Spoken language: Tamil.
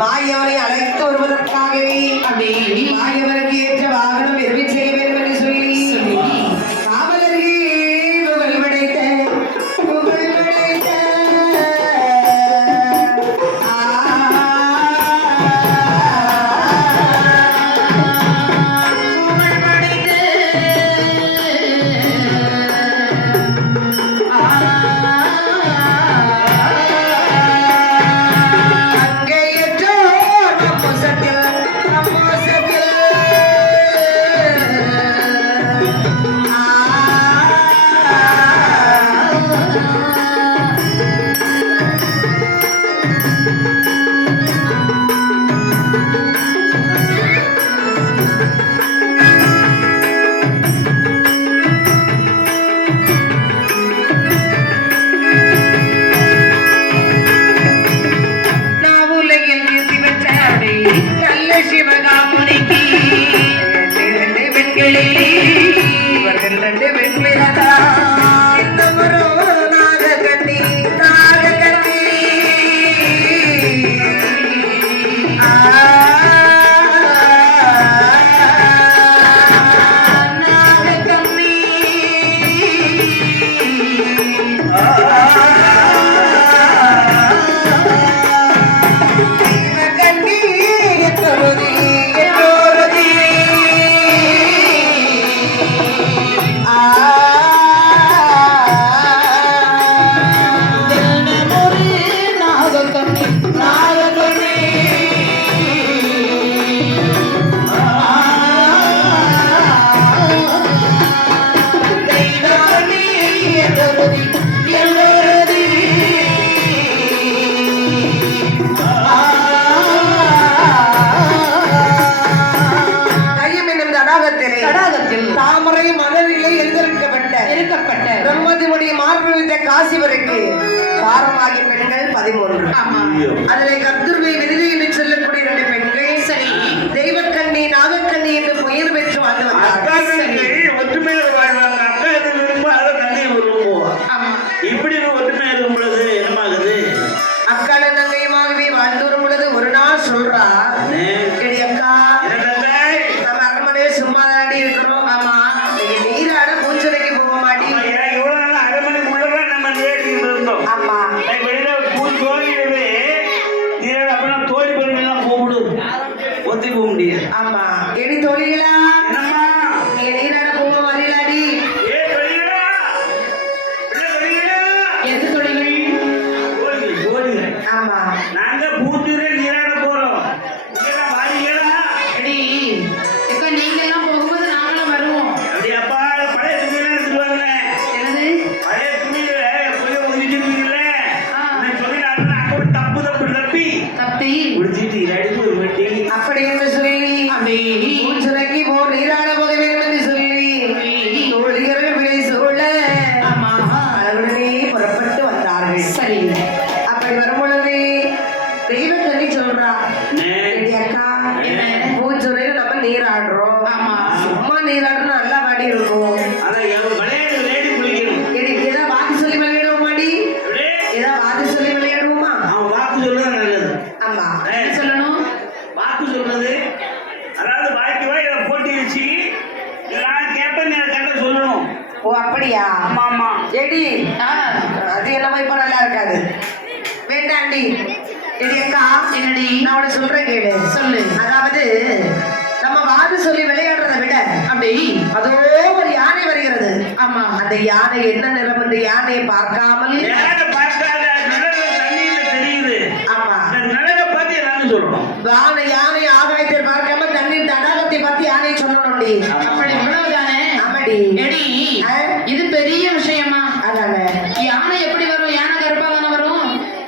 மாயவரை அழைத்து வருவதற்காகவே மாயவருக்கு ஏற்ற வாகனம் விரைவி செய்ய வேண்டும் என்று சொல்லி காவலர்கள் புகழ் படைத்த தாமரை மலரிலே எழுதப்பட்ட பிரம்மதிமுடைய மார்பு காசிவருக்கு பாரமாகிய பெண்கள் 13. அதிலே கர்த்தருடைய விருது என்று சொல்லக்கூடிய 2 பெண்கள் சரி தெய்வக்கண்ணி நாகக்கண்ணி என்று பெயர் பெற்று வாழ்ந்து வந்தார்கள். ஒற்றுமையாக வாழ்வாங்க. அக்கா எது விரும்ப அதை தங்கை விரும்புவோம். இப்படி ஒற்றுமையா இருக்கும் பொழுது என்னமாகுது, அக்கால தங்கையுமாகவே வாழ்ந்து வரும் பொழுது ஒரு நாள் சொல்றா, அக்கா நம்ம அரண்மனையே சும்மா தாண்டி இருக்கிறோம். ஆமா நீராட பூஞ்சலைக்கு போக மாட்டேன். இவ்வளவு நாள் அரண்மனைக்குள்ளதான் நம்ம நேரில் இருந்தோம். ஆமா வெளியில தோழிகளே நீராட அப்படின்னா தோழி பெருமைலாம் கூப்பிடு ஒத்தி போக முடியாது. ஆமா எடி தோழிகளா நீங்க நீராட போக வரலாடி ஆமா நாங்க பூத்தூரே நீராட போறோம். நீங்க எல்லாம் போகும்போது நாங்களும் வருவோம். நீராடுனா நல்லா வாடி இருக்கும். ஆனா எவன் விளையாடு விளையாடி குளிக்கணும். ஏதாவது வாக்கு சொல்லி விளையாடுவோமாடி? ஏதாவது வாக்கு சொல்லி விளையாடுவோமா? அவன் வாக்கு சொல்றது நல்லது. ஆமா, என்ன சொல்லணும்? வாக்கு சொல்றது, அதாவது வாய்க்கு வாய் இதை போட்டி வச்சு நான் கேட்பேன், நீ அதை கரெக்டாக சொல்லணும். ஓ அப்படியா? ஆமா ஆமா. ஏடி அது என்னமோ இப்ப நல்லா இருக்காது. வேண்டாண்டி. எடி அக்கா, என்னடி நான் உனக்கு சொல்றேன் கேளு. சொல்லு. அதாவது நம்ம வாது சொல்லி விளையாடுறதை விட அப்படி அதோ ஒரு யானை வருகிறது. ஆமா, அந்த யானை என்ன நிறம் என்று யானையை பார்க்காமல் யானை பார்க்காத நிழல்ல தண்ணியில தெரியுது. ஆமா, அந்த நிழலை பார்த்து எல்லாரும் சொல்லணும். யானை ஆகாயத்தை பார்க்காம தண்ணீர் தடாகத்தை பார்த்து யானை சொல்லணும்டி. அப்படி இவ்வளவுதானே? ஆமாடி. எடி இது பெரிய விஷயம்.